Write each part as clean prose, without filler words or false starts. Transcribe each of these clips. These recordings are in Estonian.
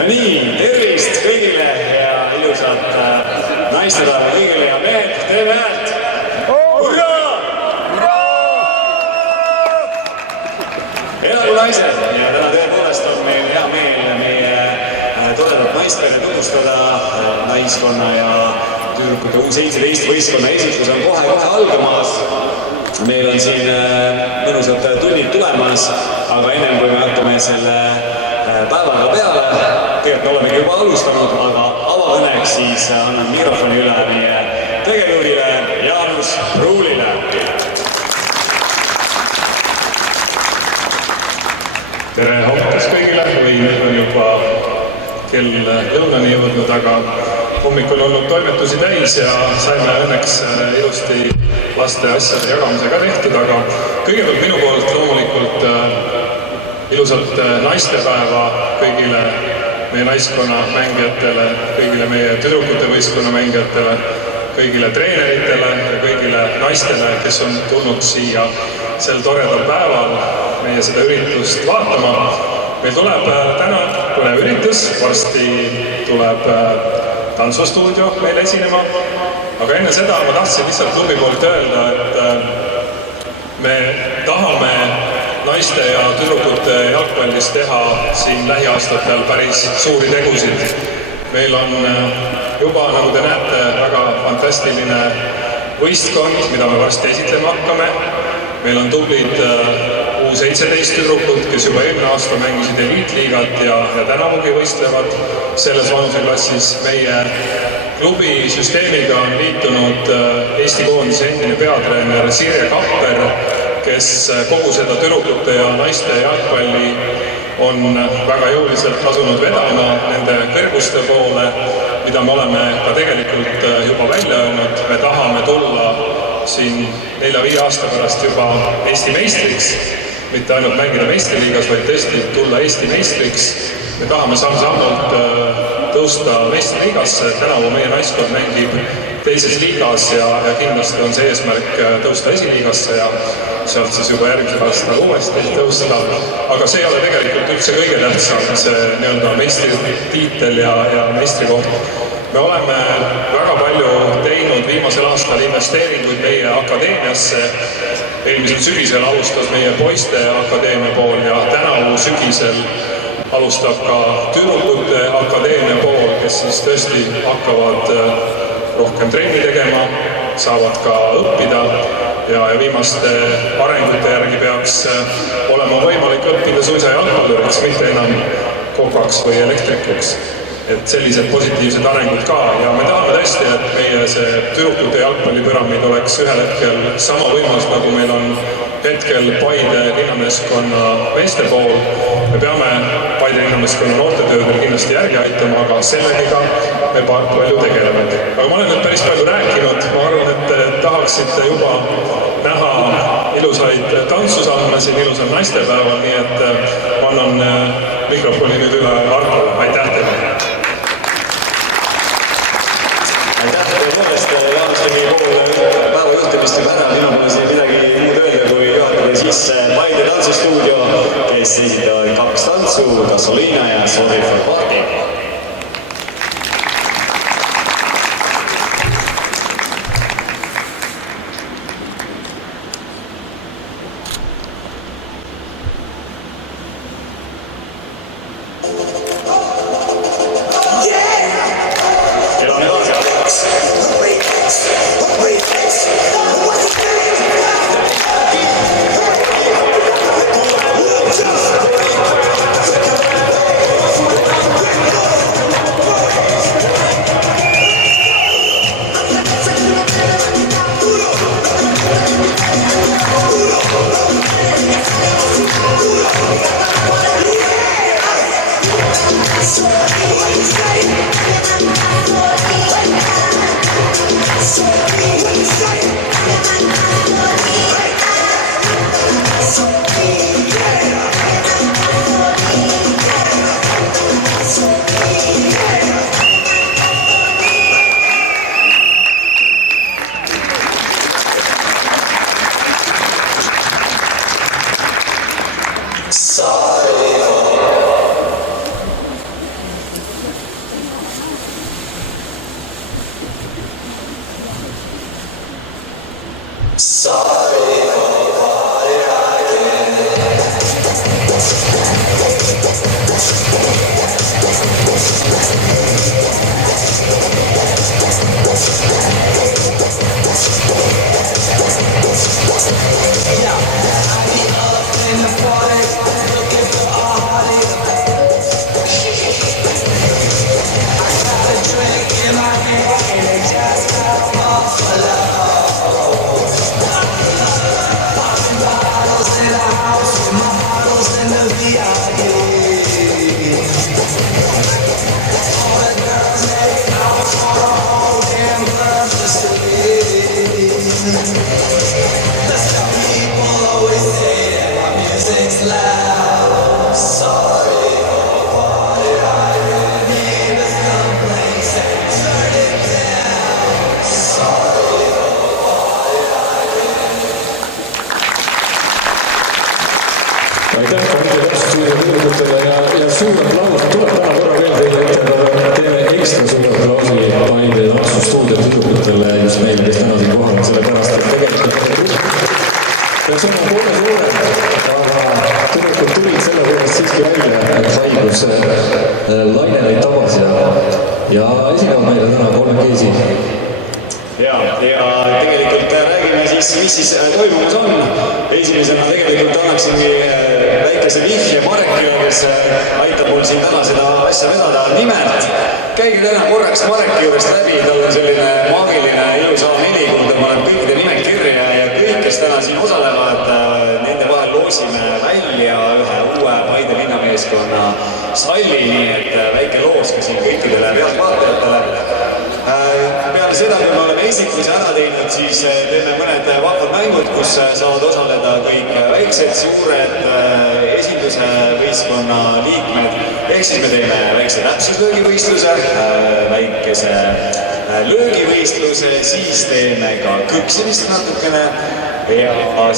No nii, tervist kõigile ja ilusat naistepäeva kõigile ja mehed, teeme häält! Hurraa! Elagu naised! Ja täna tõepoolest on meil hea meel meie toredat naisperre tutvustada. Naiskonna ja tüdrukute U17 võistkonna esitlus on kohe-kohe algamas. Meil on siin mõnusad tunnid tulemas, aga ennem kui me hakkame selle päevaga peale, tegelikult me olemegi juba alustanud, aga avakõneks siis annan mikrofoni üle meie tegevjuhile Jaanus Pruulile. Tere hommikust kõigile, või on juba kell lõunani jõudnud, aga hommikul olnud toimetusi täis ja saime õnneks ilusti laste asjade jagamisega tehtud, aga kõigepealt minu poolt loomulikult ilusat naistepäeva kõigile meie naiskonna mängijatele, kõigile meie tüdrukute võistkonna mängijatele, kõigile treeneritele ja kõigile naistele, kes on tulnud siia sel toredal päeval meie seda üritust vaatama. Meil tuleb täna põnev üritus, varsti tuleb tantsustuudio meil esinema, aga enne seda ma tahtsin lihtsalt klubi poolt öelda, et me tahame naiste ja tüdrukute jalgpallis teha siin lähiaastatel päris suuri tegusid. Meil on juba, nagu te näete, väga fantastiline võistkond, mida me varsti esitlema hakkame. Meil on tublid U17 tüdrukud, kes juba eelmine aasta mängisid eliitliigat ja tänavugi võistlevad selles vanuseklassis. Meie klubi süsteemiga on liitunud Eesti koondise endine peatreener Sirje Kapper, kes kogu seda tüdrukute ja naiste jalgpalli on väga jõuliselt asunud vedama nende kõrguste poole, mida me oleme ka tegelikult juba välja öelnud. Me tahame tulla siin 4-5 aasta pärast juba Eesti meistriks, mitte ainult mängida meistriliigas, vaid tõesti tulla Eesti meistriks. Me tahame samm-sammult tõusta meistriliigasse, tänavu meie naiskond mängib teises liigas ja kindlasti on see eesmärk tõusta esiliigasse ja sealt siis juba järgmisel aastal uuesti tõusta. Aga see ei ole tegelikult üldse kõige tähtsam, see meistritiitel ja meistrikoht. Me oleme väga palju teinud viimasel aastal investeeringuid meie akadeemiasse. Eelmisel sügisel alustas meie poiste akadeemia pool ja tänavu sügisel alustab ka tüdrukute akadeemia pool, kes siis tõesti hakkavad rohkem trenni tegema, saavad ka õppida ja viimaste arengute järgi peaks olema võimalik õppida suisa jalgpalluriks, mitte enam kokaks või elektrikuks. Et sellised positiivsed arengud ka ja me tahame tõesti, et meie see tüdrukute jalgpallipüramiid oleks ühel hetkel sama võimalus, nagu meil on hetkel Paide linnameeskonna meeste pool. Me peame Paide linnameeskonna noortetöödel kindlasti järgi aitama, aga sellega me palju tegeleme. Aga ma olen nüüd päris palju rääkinud, ma arvan, et tahaksite juba näha ilusaid tantsusamme siin ilusal naistepäeval, nii et ma annan mikrofoni nüüd üle Artule. Aitäh teile! Aitäh tõepoolest, Jaanus tegi pool päeva juhtimist juba ära, minu pole siin midagi muud öelda, kui juhatada sisse Paide tantsustuudio, kes esitavad 2 tantsu, Gasolina ja Sorry for Party.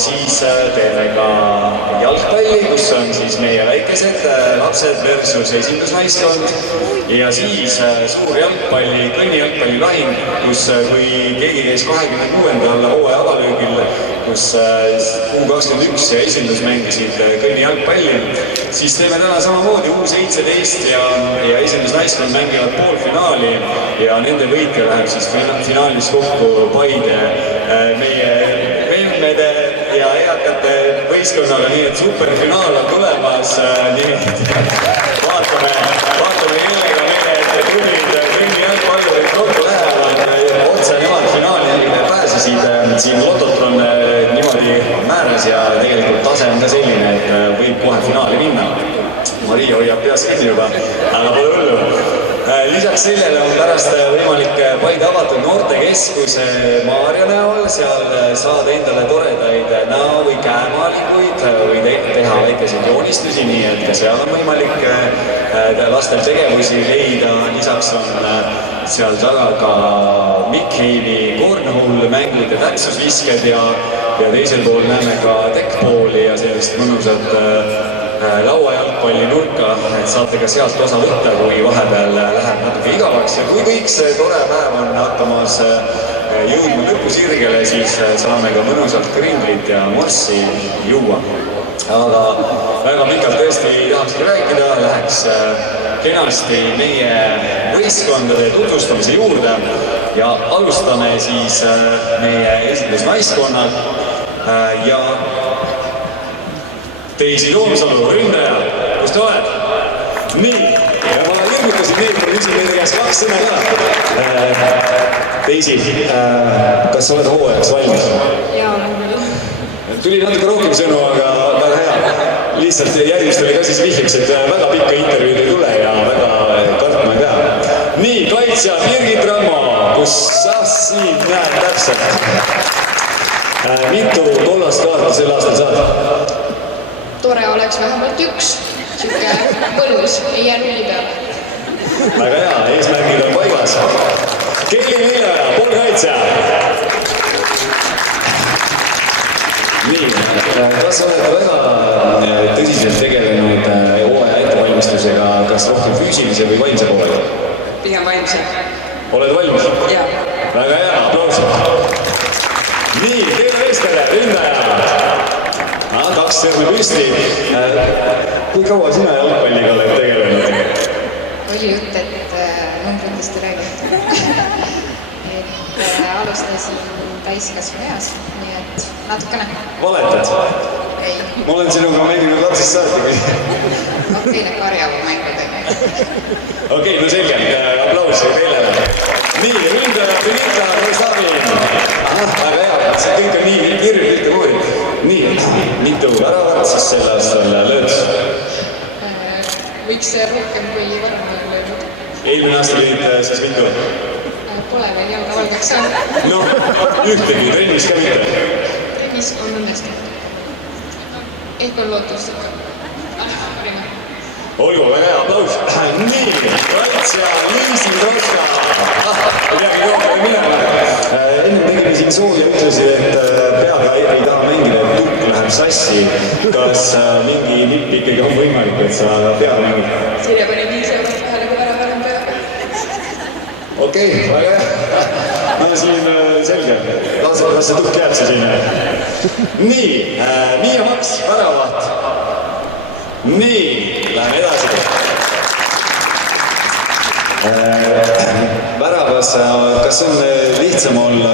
Siis teeme ka jalgpalli, kus on siis meie väikesed lapsed versus esindusnaiskond ja siis suur jalgpalli, kõnnijalgpalli lahing, kus kui keegi käis 26. hooaja avalöögil, kus U21 ja esindus mängisid kõnnijalgpalli, siis teeme täna samamoodi U17 ja esindusnaiskond mängivad poolfinaali ja nende võitja läheb siis finaalis kokku Paide meie vennede ja eakate võistkonnaga, nii et superfinaal on tulemas, nii et vaatame kellega meie tublid kõnnijalgpallurid kokku lähevad, otse nemad finaali pääsesid, siin Lototron niimoodi määras ja tegelikult tase on ka selline, et võib kohe finaali minna. Maria hoiab peas kinni juba, aga pole hullu. Lisaks sellele on pärast võimalik Paide avatud noortekeskuse Maarja näol, seal saada endale toredaid näo- või käemaalikuid või teha väikeseid joonistusi, nii et ka seal on võimalik lastel tegevusi leida. Lisaks on seal taga ka Mickheimi cornhole mängud ja täpsusvisked ja teisel pool näeme ka deckpooli ja sellist mõnusat lauajalgpalli nurka, et saate ka sealt osa võtta, kui vahepeal läheb natuke igavaks ja kui kõik see tore päev on hakkamas jõudma lõpusirgele, siis saame ka mõnusalt grindlit ja morssi juua. Aga väga pikalt tõesti ei tahakski rääkida, läheks kenasti meie võistkondade tutvustamise juurde ja alustame siis meie esindusnaiskonna ja Teisi Toomsalu, ründaja, kus ta oled? Nii, ja ma liigutasin nii, et ma küsin nende käest 2 sõna ka. Teisi, kas sa oled hooajaks valmis? Jaa, küll. Tuli natuke rohkem sõnu, aga väga hea. Lihtsalt järgmistele ka siis vihjaks, et väga pikka intervjuud ei tule ja väga kartma ei pea. Nii, kaitsja Birgit Rammo, kus sa siin näed täpselt. Mitu kollast kaarti sel aastal saad? Tore oleks vähemalt 1, siuke põlus, ei jää nulli peale. Väga hea, eesmärgid on paigas. Kelly Viljaja, poolkaitsja. Nii, kas olete väga tõsiselt tegelenud hooaja ettevalmistusega, kas rohkem füüsilise või vaimse poolega? Pigem vaimse. Oled valmis? Jaa. Väga hea, aplausid. nii, Keila Veiskere, ründaja. 2 sõrme püsti. Kui kaua sina jalgpalliga oled tegelenud? Oli jutt, et numbritest ei räägi. Alustasin täiskasvanu eas, nii et natukene. Valetad? Ei. Ma olen sinuga mänginud lapsest saati. Okei, need karjavad mängudega. Okei, no selge. Aplaus teile. Nii, ründaja Filippa Rostavin. Väga hea. See kõik on nii kirju ühtemoodi. Nii, mitu väravat siis selle aastal lööd? Võiks rohkem kui varem olen löönud. Eelmine aasta lõid siis mitu? Pole veel jalga valgeks saanud. No, ühtegi, trennis ka mitte. Trennis on õnnestunud. Ehk on lootust. Parima. Olgu, väga hea, aplaus. Nii, kaitsja Liisi Troška. Midagi jookele minema. Enne tegime siin soovi ja ütlesid, et peaga ei taha mängida, et tukk läheb sassi. Kas mingi nipp ikkagi on võimalik, et sa peaga mängid? Sirje pani 5 eurot vahele, kui ära varem peaga. Okei, väga hea. No siin selge. Las see tukk jääb see siin. Nii, Miia Maks, väravaht. Nii, läheme edasi. Väravas, kas on lihtsam olla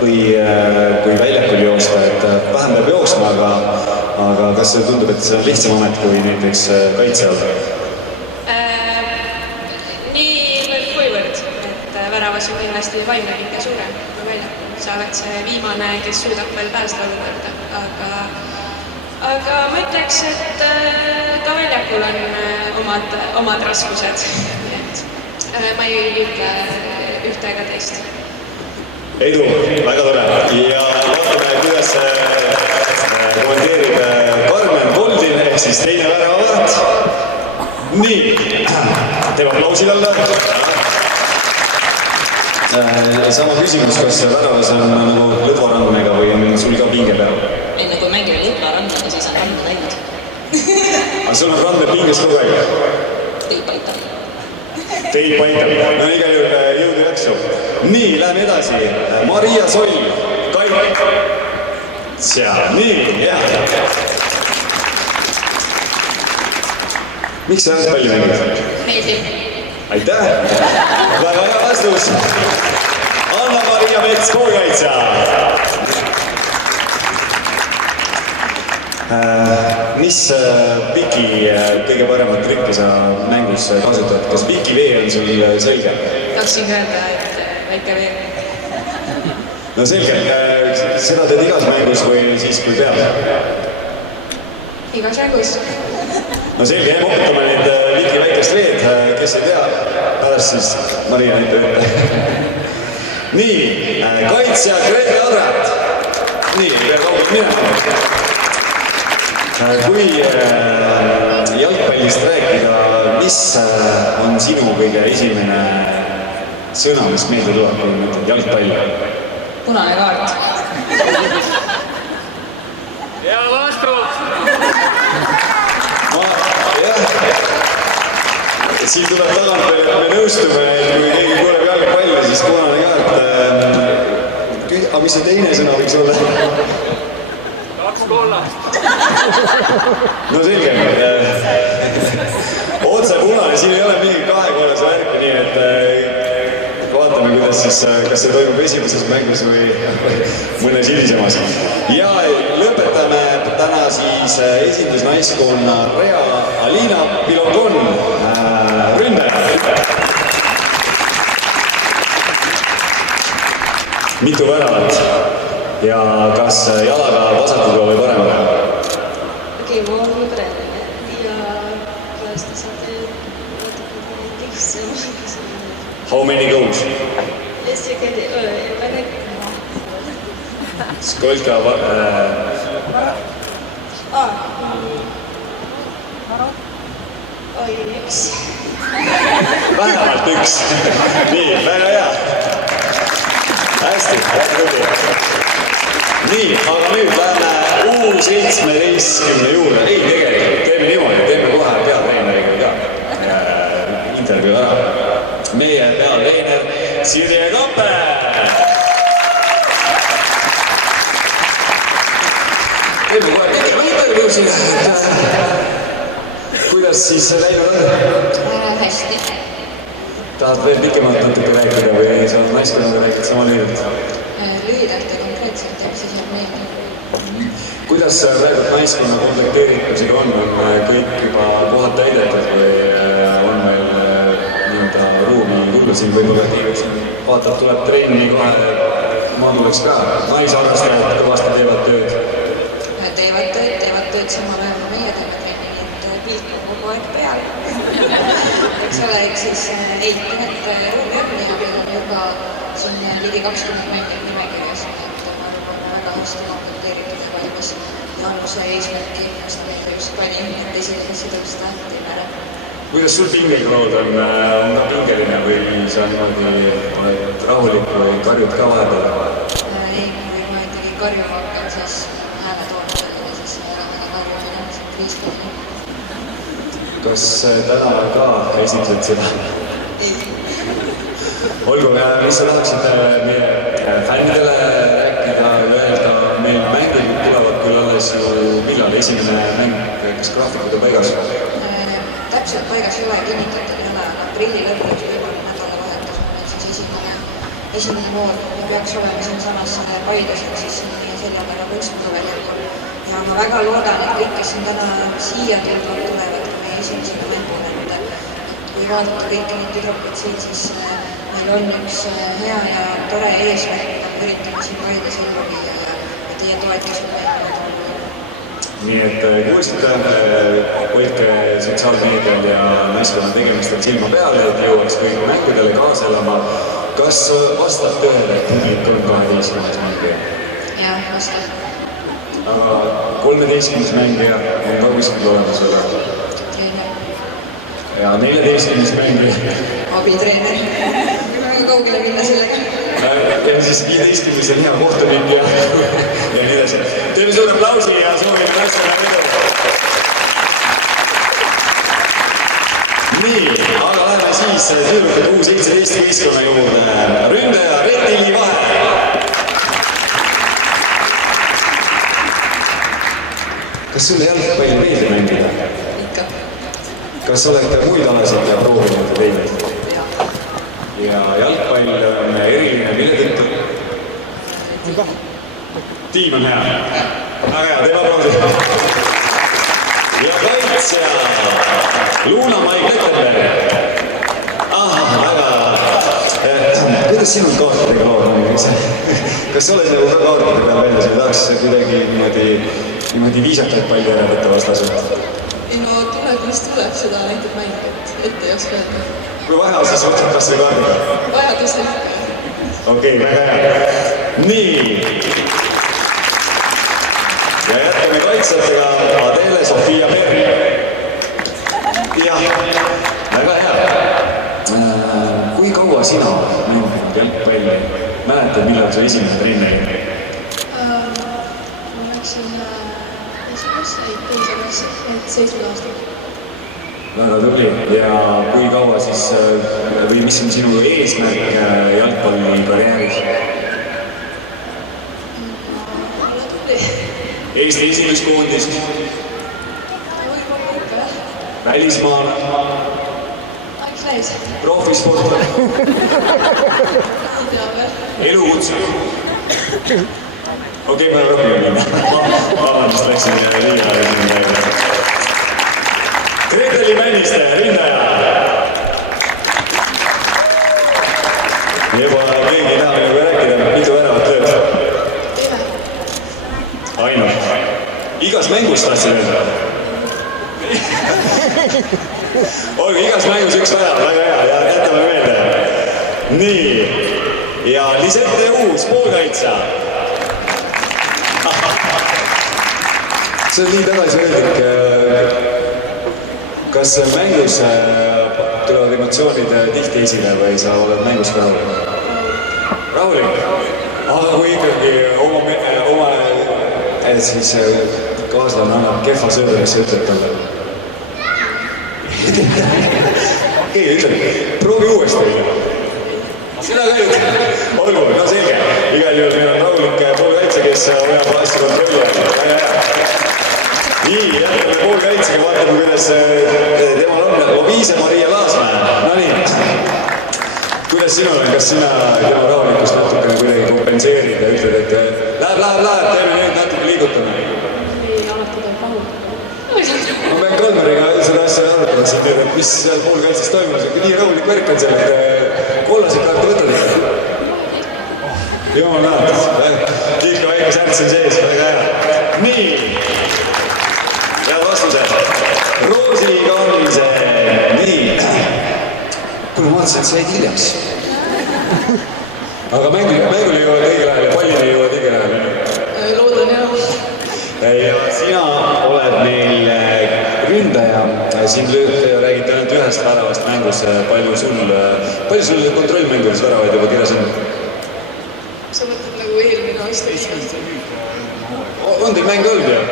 kui väljakul joosta, et vähem peab jooksma, aga kas see tundub, et see on lihtsam amet kui näiteks kaitseal? Nii kuivõrd, et väravas on kindlasti vaimne kõige suurem kui väljakul. Sa oled see viimane, kes suudab veel päästa olukorda, aga ma ütleks, et ka väljakul on omad raskused. Ma ei ütle ühte ega teist. Edu, väga tore. Ja vaatame, kuidas kommenteerib Karmen Boldin ehk siis teine väravaht. Nii, teeme aplausil alla. Sama küsimus, kas väravas on nagu Lõdva Randmega või on sul ka pinge peal? Enne kui mängime Lõdva Randmega, siis on Randme läinud. Aga sul on Randme pinges kogu aeg? Teid paitab. Teid paitab. No igal juhul jõudu jaksu. Nii, läheme edasi. Maria Soll, Kaik. Nii, jah. Miks sa jalgpalli mängid? Meeldib. Aitäh. Väga hea vastus. Anna-Maria Mets, koolikaitsja. Mis piki kõige paremat trikki sa mängus kasutad? Kas piki vee on sul selge? Tahtsin öelda, et väike vee. No selge, seda teed igas mängus või siis kui peab? Igas mängus. No selge, opetame neid piki väikest veed, kes ei tea, pärast siis Maria näite ütle. Nii, kaitsja Grete Arrat. Nii, ei pea kaugelt minema. Kui jalgpallist rääkida, mis on sinu kõige esimene sõna, mis meelde tuleb, kui mõtled jalgpalli? Punane kaart. Hea vastus! Siin tuleb tagant veel, et me nõustume, et kui keegi kuuleb jalgpalli, siis punane kaart. Aga mis see teine sõna võiks olla? 2 kollast. No selge. Otse punane, siin ei ole mingi 2 korras värki, nii et vaatame, kuidas siis, kas see toimub esimeses mängus või mõnes hilisemas. Ja lõpetame täna siis esindusnaiskonna Rea Alina Pilokon, ründaja. Mitu väravat ja kas jalaga vasakuga või paremaga? Okei, ma olen paremini ja kuidas ta saab natuke lihtsam. How many goals? Сколько? Oi, 1. Vähemalt 1. Nii, väga hea. Hästi, väga tubli. Nii, aga nüüd läheme U17 juurde. Ei, tegelikult teeme niimoodi, teeme kohe peatreeneriga ka intervjuu ära. Meie peatreener Sirje Kappe. küsimusi. Kuidas siis läinud on? Hästi. Tahad veel pikemalt natuke rääkida või sa oled naiskonnaga rääkid sama lühidalt? Lühidalt ja konkreetselt, eks siis jääb meelde. Kuidas praegu naiskonna komplekteeritusega on kõik juba kohad täidetud või on meil nii-öelda ruumi juurde siin võib-olla tiiviks? Vaatad, tuleb trenni kohe, ma tuleks ka. Naisarvestajad kõvasti teevad tööd. Teevad tööd samal ajal, kui meie teeme trenni, nii et pilt on kogu aeg peal. Eks ole, eks siis Eitinet ruumi on ja meil on juba siin ligi 20 mängijat nimekirjas, et ma arvan, väga hästi komplekteeritud ja valmis. Jaanuse eesmärki, mis ta meile just pani, et esimesse tõusta tiimele. Kuidas sul pingekrood on ka pingeline või sa niimoodi oled rahulik või karjud ka vahepeal? Ei, kui ma ikkagi karjuma hakkan, siis hääle toon ja siis väga karjumine, see kriiskab. Kas täna ka esitled seda? Ei. Olgu, mis sa tahaksid meie fännidele rääkida ja öelda, meil mängid tulevad küll alles millal esimene mäng, kas graafikud on paigas? Täpselt paigas ei ole, kinnitatud ei ole, aga aprilli lõpuks võib-olla nädalavahetus on meil siis esimene moor ja peaks olema siinsamas Paides, et siis meie selja peale võistkonnaväljakul. Ja ma väga loodan, et kõik, kes siin täna siia tulevad, kui meie esimesega mängule, et kui vaadata kõiki neid tüdrukud siin, siis meil on üks hea ja tore eesmärk, mida me üritame siin Paides ellu viia ja teie toetus on meil väga oluline. Nii et kuulsite, hoidke sotsiaalmeedial ja naiskonna tegemistel silma peale, et jõuaks kõik mängudele kaasa elama. Kas vastab tõele, et publik on 12. mängija? Jah, vastab. Aga 13. mängija on ka kuskilt olemas või? Treener. Ja 14. mängija? Abitreener. Võime väga kaugele minna sellega. Ja siis 15. on hea kohtunik ja nii edasi. Teeme suure aplausi ja soovime naiskonna edu. Nii, aga läheme siis tüdrukud U17 võistkonna juurde. Ründaja Retili Vahe. Kas sulle jalgpalli meeldib mängida? Ikka. Kas olete muid alasid ja proovinud teinud? Ja jalgpall on eriline, mille tõttu? Tiim on hea. Väga hea, teeme aplausi. Ja kaitsja Luuna-Mai Klettenberg. Väga. Kuidas sinu kaartidega lood on? Kas sa oled nagu ka kaartide peal väljas või tahaks kuidagi niimoodi viisakalt palli ära võtta vastaselt? Ei no tuleb, mis tuleb, seda näitab mäng, et ette ei oska öelda. Kui vaja, siis võtad kas või kaardi? Vajadusel. Okei, väga hea. Nii. Ja jätkame kaitsjatega Adele Sofia Perri. Jah, väga hea. Kui kaua sina mänginud jalgpalli? Mäletad, millal su esimene trenni oli? Ma läksin esimesse, teise klassi, 7 aastat. Väga tubli. Ja kui kaua siis, või mis on sinu eesmärk jalgpallikarjääris? Väga tubli. Eesti esinduskoondis? Võib-olla ikka, jah. Välismaal? Aeg läis. Profisportlane? Ei tea veel. Elukutse? Okei, ma olen rohkem minna. Vabandust, läksin liiga siin päeva. Greteli Männiste, ründaja. Juba keegi ei taha minuga rääkida, mitu väravat lööb? Ainult. Igas mängus tahtsin öelda. Olgu, igas mängus üks värav, väga hea, ja jätame meelde. Nii, ja Lisette Uus, poolkaitsa. See on nii tagasihoidlik. Kas mängus tulevad emotsioonid tihti esile või sa oled mängus ka rahulik? Rahulik? Aga kui ikkagi oma siis kaaslane annab kehva sööda, mis sa ütled talle? Okei, ütleb, proovi uuesti. Sina ka ütled? Olgu, no selge. Igal juhul meil on rahulik poolkaitse, kes hoiab asja kontrolli all. Väga hea. nii, jätkame poolkaitsega, vaatame, kuidas temal on. Loviise-Maria Laasmäe, no nii. Kuidas sinul on, kas sina tema rahulikkust natukene kuidagi kompenseerid ja ütled, et läheb, teeme nüüd natuke liigutame? Ei, alati tuleb rahuldada. Ma pean Kalmariga seda asja arutada siin, et mis seal poolkaitses toimus, et nii rahulik värk on seal, et kollased kaarte võtad ikka. Jumal näed, ikka väike särts on sees, väga hea. Nii, head vastused. Roosi Kallse, nii. Kuule, ma vaatasin, et sa jäid hiljaks. Aga mängul jõuad õigel ajal ja pallile jõuad õigel ajal. Loodan jah. Ja sina oled meil ründaja. Siin räägite ainult ühest väravast mängus. Palju sul kontrollmängudes väravaid juba kirjas on? Sa mõtled nagu eelmine aasta liigas? On teil mänge olnud jah?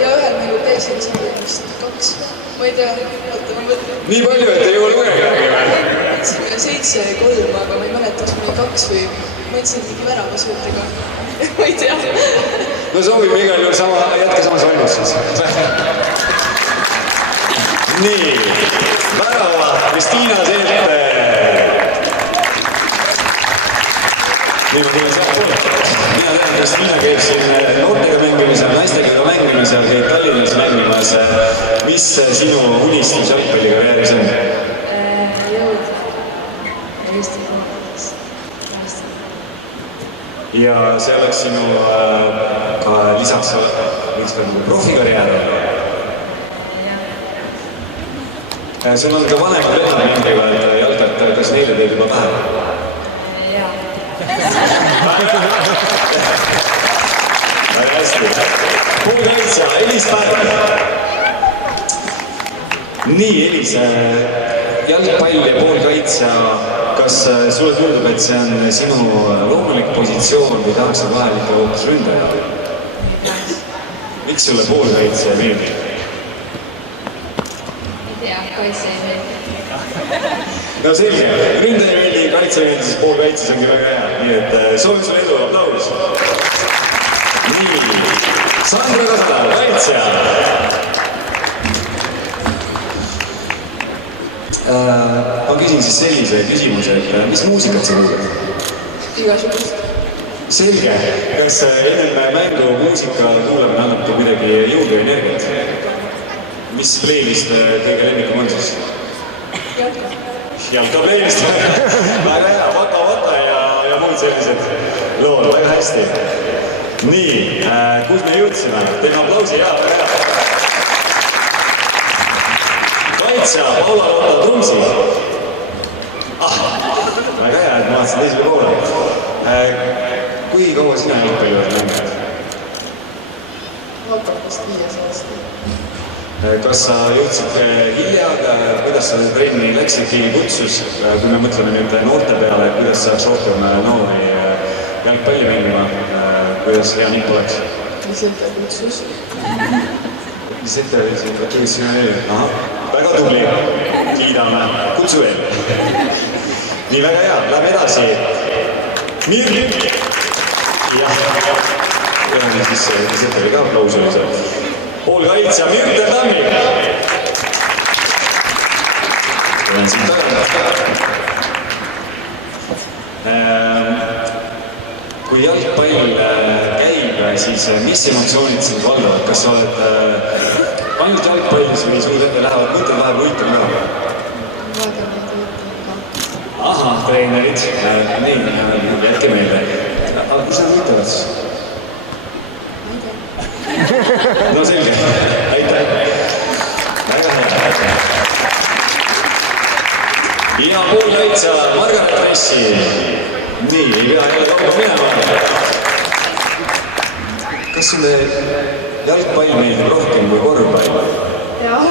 Ja ühel mängul täisil saada vist 2. Ma ei tea, oota ma mõtlen. Nii palju, et ei jõua lugema või? Mõtlesime 7-3, aga ma ei mäleta, kas mul 2 või mõtlesin mingi väravasöötega. Ma ei tea. No soovime igal juhul jätka samas vaimus siis. Nii, värava Kristiina Seelte. Nii ma tulen sealt poole. Mina tean, Kristiina käib siin noortega mängimisel, naistega mängimisel, käib Tallinnas mängimas. Mis sinu unistus jalgpallikarjääris on? Jõud. Eesti koondis. Ja see oleks sinu ka lisaks profikarjäär. See on olnud ka vanemad vettad nendega, et jalgad, kas neile teeb juba päev? Jaa. Väga hästi. Poolkaitsja, Elis Pärn. Nii, Elis, jalgpall ja poolkaitsja. Kas sulle tundub, et see on sinu loomulik positsioon või tahaksid vahel ikka hoopis ründaja? Miks sulle poolkaitsja meeldib? Ei tea, kaitse ei meeldi. No selge, ründaja meeldi, kaitse meeldi, siis poolkaitses ongi väga hea. Nii et soovin sulle edu, aplaus. Nii, Sandra Kasal, kaitsja. Ma küsin siis sellise küsimuse, et mis muusikat sa kuulad? Igasugust. Selge, kas enne mängu muusika kuulamine annab ka kuidagi jõudu ja energiat? Mis playlist kõige lemmikum on siis? Jalka. Jalka playlist. Väga hea, Vata ja muud sellised lood, väga hästi. Nii, kus me jõudsime? Teeme aplausi, jaa, väga hea. Kaitsja, Paula Lotta Trumsi. Väga hea, et ma vaatasin teisele poole. Kui kaua sina jalgpalli oled mänginud? Vabandust 5 aasta. Kas sa jõudsid hilja, kuidas sa trenni läksid, keegi kutsus? Kui me mõtleme nüüd noorte peale, kuidas saaks rohkem noori jalgpalli mängima, kuidas hea nipp oleks? Mis ette kutsus? Mis ette kutsus sina veel? Väga tubli, kiidame, kutsu veel. Nii, väga hea, lähme edasi. Mirk! Jah, siis ette oli ka aplaus oli seal. Poolkaitsja Mirter Tammi. Olen siin tagant. Kui jalgpall käib, siis mis emotsioonid sind valdavad? Kas sa oled ainult jalgpallis või sul lähevad mõtted läheb võitma ka? Vaatan neid võitma ka. Ahah, treenerid. Nii, jätke meelde. Aga kus nad võitavad siis? No selge, aitäh. Väga hea. Ja poolkaitsja Margaret Rassi. Nii, ei pea jälle kaua minema. Kas sulle jalgpall meeldib rohkem kui korvpall? Jah.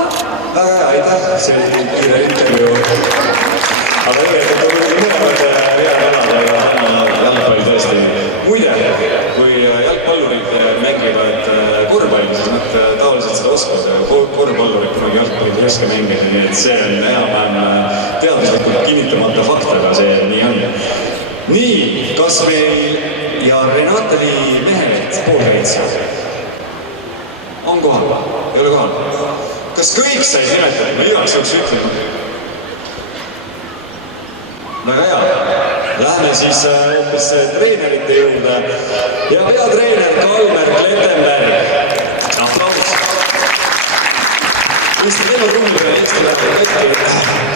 Väga hea, aitäh. See oli kiire intervjuu. Aga tegelikult on muidugi mõlemad head alad ja jalgpall tõesti. Muide, kui jalgpallurid mängivad korvpalli, siis nad tavaliselt seda oskavad. Korvpallurid kunagi jalgpalli ei oska mängida, nii et see on enam-vähem teaduslikult kinnitamata fakt, aga see nii on. Nii, kas meil ja Renateli mehed poolkaitsja on kohal? Ei ole ole kohal. Kas kõik said nimetatud? Ma igaks juhuks ütlen. Väga hea. Lähme siis hoopis treenerite juurde. Ja peatreener Kalmer Klettenberg. Aplaus. Eesti keeluruumil ja Eesti läheb äkki.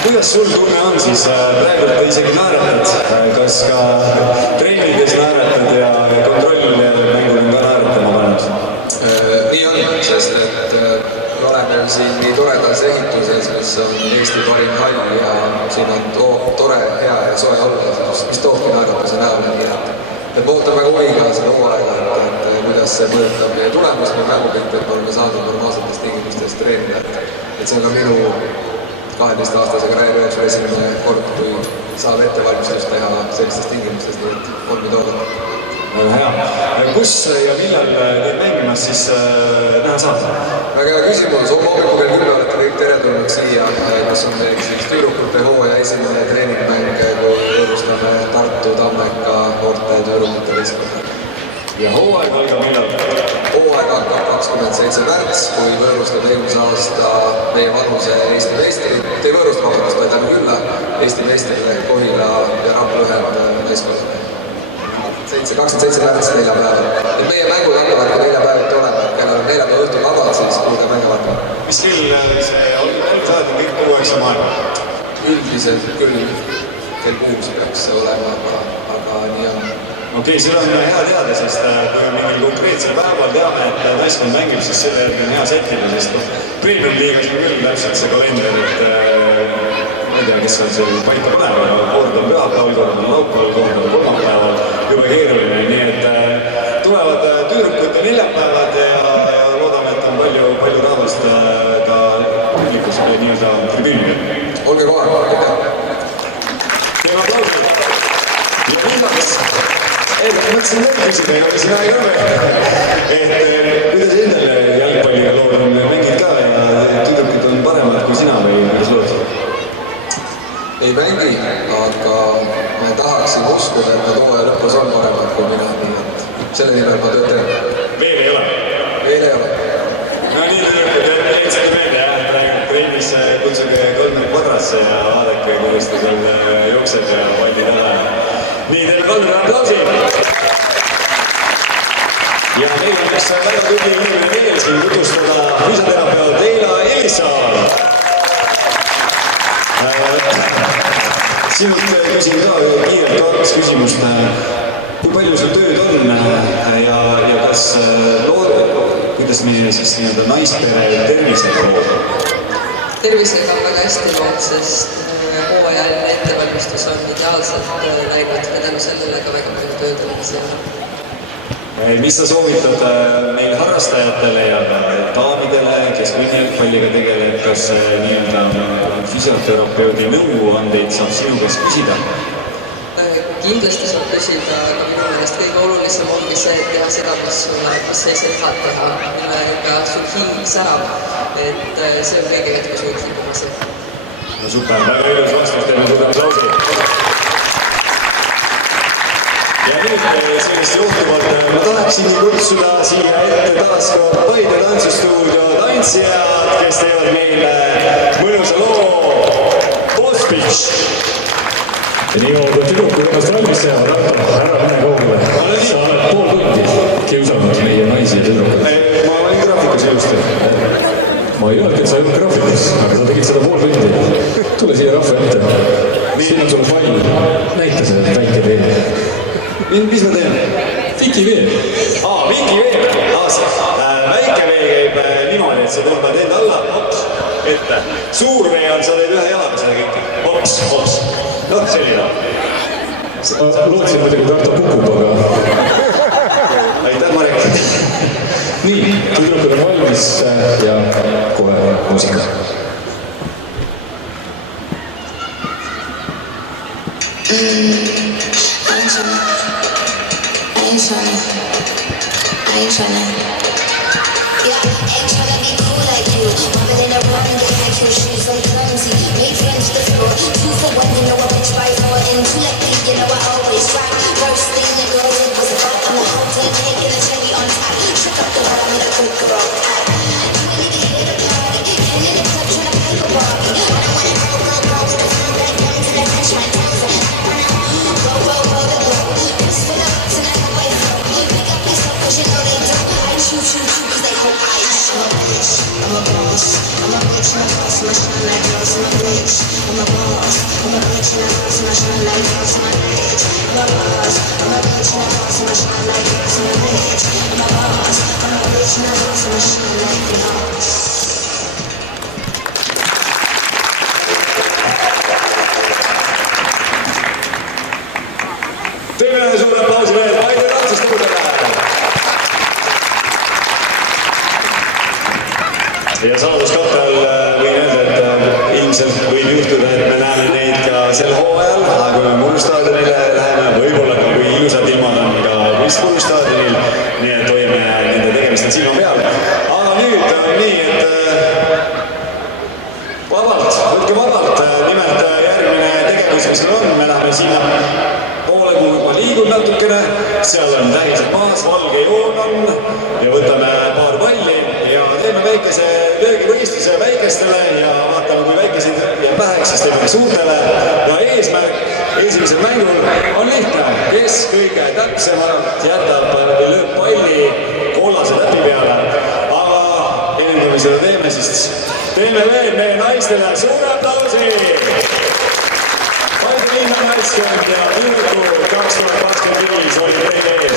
Kuidas sul tunne on siis? Praegu ta isegi naeratad. Kas ka treenides naeratad ja kontrollmängul on ka naeratama pannud? Nii on, sest et oleme siin nii toredas ehituses, mis on Eesti parim hall ja siin on tore, hea ja soe olla, mis toobki naeratuse näole, nii et ma ootan väga huviga seda hooaega, et kuidas see mõjutab meie tulemust, meie mängupilt, et oleme saanud normaalsetes tingimustes treenida, et see on ka minu 12-aastase karjääri jooksul esimene kord, kui saab ettevalmistust teha sellistes tingimustes, nii et on mida oodata. Väga hea. Kus ja millal teid mängimas siis näha saab? Väga hea küsimus. Hommikul kell 10 olete kõik teretulnud siia, kus on meil siis tüürukute hooaja esimene treeningmäng, kui võõrustame Tartu Tammeka noorte tüürukute võistkonna. Ja hooaeg algab millal? Hooaeg hakkab 27. märts, kui võõrustame eelmise aasta meie vanuse Eesti meistrid. Te ei võõrusta vabandust, vaid tänu külla Eesti meistrile Kohila ja Rapla ühend meeskonna. 27. märts neljapäeval. Et meie mängud hakkavad ka neljapäeviti olema, kellel on neljapäeva õhtul vabad, siis kuulge mänge vaata. Mis kell see algsaad on kõik kuu 9 aega? Üldiselt küll kell 6 peaks see olema, aga nii on. Okei, seda on hea teada, sest kui on mingil konkreetsel päeval teame, et naiskond mängib, siis selle järgi on hea sättida, sest Premium liigas on küll täpselt see kalender, et ma ei tea, kes on seal paika paneb, aga kord on pühapäeval, kord on laupäeval, kord on kolmapäeval, jube keeruline, nii et tulevad tüürukute neljapäevad ja loodame, et on palju rahvast ka publikus nii-öelda tribüünil. Olge kohal, aitäh! Teeme aplausi! Ja viimaks, ma mõtlesin veel küsida, aga sina ei ole. Kuidas endale jalgpalliga lood on, mängid ka ja tüdrukid on paremad kui sina või kuidas lood? Ei mängi, aga me tahaksime uskuda, et nad hooaja lõpus on paremad kui mina, nii et selle nimel ma tööd teen. Veel ei ole? Veel ei ole. No nii tüdrukud, leidsid meelde jah, praegu trennis kutsuge Kalmer Padrasse ja vaadake, kuidas ta seal jookseb ja palli taga. Nii, teile Kalmer aplausi! Ja meil on üks väga tubli inimene veel siin tutvustada füsioterapeut Eila Elissaar. Sinult küsin ka kiirelt 2 küsimust. Kui palju sul tööd on ja kas kuidas meie siis nii-öelda naispere tervisega lood? Tervisega on väga hästi lood, sest hooajaline ettevalmistus on ideaalselt läinud ja tänu sellele ka väga palju tööd on seal. Mis sa soovitad meil harrastajatele ja ka daamidele, kes jalgpalliga tegeleb, kas nii-öelda füsioterapeudi nõuandeid saab sinu käest küsida? Kindlasti saab küsida, aga minu meelest kõige olulisem ongi see, et teha seda, mis sa ise tahad teha, millega sul hing särab, et see on kõige jätkusuutlikum asi. No super, väga ilus vastus, teeme suure aplausi. Ja nüüd sellest johtuvalt ma tahaksin kutsuda siia ette taas ka Paide tantsustuudio tantsijad, kes teevad meile mõnusa loo Postbitch. Ja nii kaua, kui tüdrukud ennast valmis teevad, ära mine koogule. Sa oled pool tundi kiusanud meie naisi ja tüdrukud. Ma olin graafikus jõustud. Ma ei öelnud, et sa ei olnud graafikus, aga sa tegid seda pool tundi. Tule siia rahva ette. Siin on sul pall. Näita see väike tee. Mis ma teen? Viki veel. Viki veel. Väike vee käib niimoodi, et sa tõmbad enda alla, hops, ette. Suur vee on, sa teed ühe jalaga seda kõike. Hops, hops. No, selline. Ma lootsin muidugi, et Arto kukub, aga... Aitäh, Marek. Nii, tüdrukud on valmis ja kohe muusika. I ain't tryna be cool like you. Bubbling around and get like you. Shoes so clumsy, make friends the floor. 2 for 1, you know I bitch by 4. And 2 like me, you know I always right. First thing the girl did was a bite on the hotel cake and a cherry on top. Shook up the bar, made a good girl. You ain't even hear I'm a bitch and I shine like this, I'm a bitch. I'm a boss. I'm a bitch and I shine like this, I'm a bitch. I'm a boss. I'm a bitch and I shine like this. Teeme suure aplausi veel Paide tantsistuudele. Ja saladuskatte all võin öelda, et ilmselt võib juhtuda, et me näeme neid ka sel hooajal, aga kui me Murustaadionile läheme, võib-olla ka kui ilusad ilmad on ka Murustaadionil, nii et hoiame nende tegemistel silma peal. Aga nüüd on nii, et vabalt, võtke vabalt, nimelt järgmine tegevus, mis meil on, me läheme sinna poole, kuhu ma liigun natukene, seal on tähised maas, valge joon on ja võtame paar palli ja teeme väikese löögivõistluse väikestele ja vaatame, kui väikeseid jääb väheks, siis teeme suurtele ja eesmärk esimesel mängul on lihtne, kes kõige täpsemalt jätab või lööb palli kollase täpi peale, aga enne kui me seda teeme, siis teeme veel meie naistele suure aplausi! Paide linna naiskond ja Virgu 2025 oli teie ees.